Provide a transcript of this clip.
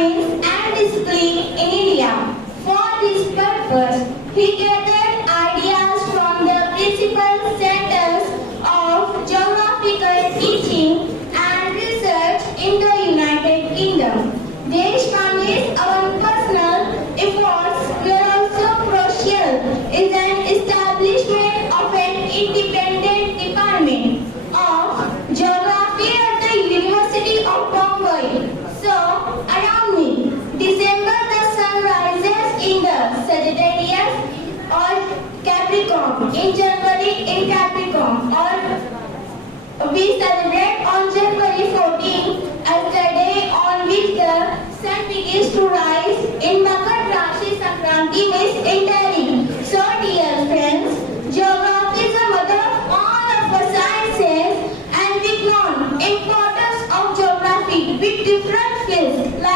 science and discipline in India. For this purpose, he gathered ideas from the principal centers of geographical teaching and research in the United Kingdom. Deshpande's own personal efforts were also crucial in the establishment of an independent department of geography at the University of Bombay. So, around me, December the sun rises in the Sagittarius or Capricorn. In January in Capricorn, or we celebrate on January 14 as the day on which the sun begins to rise. In Makar Rashi Sankranti means entering. So dear friends, geography is the mother of all of the sciences, and we know importance of geography with different fields like